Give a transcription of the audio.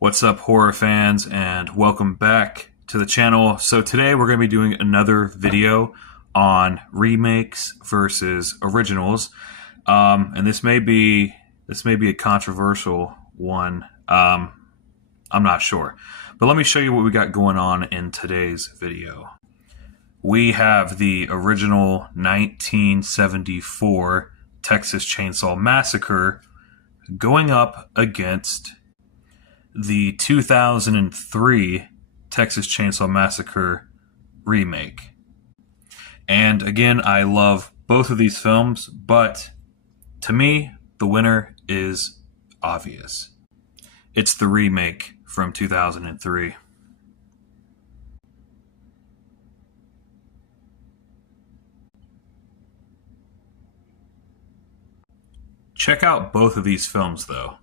What's up, horror fans, and welcome back to the channel. So today we're going to be doing another video on remakes versus originals, and this may be a controversial one. I'm not sure, but let me show you what we got going on in today's video. We have the original 1974 Texas Chainsaw Massacre going up against the 2003 Texas Chainsaw Massacre remake. And again, I love both of these films, but to me, the winner is obvious. It's the remake from 2003. Check out both of these films, though.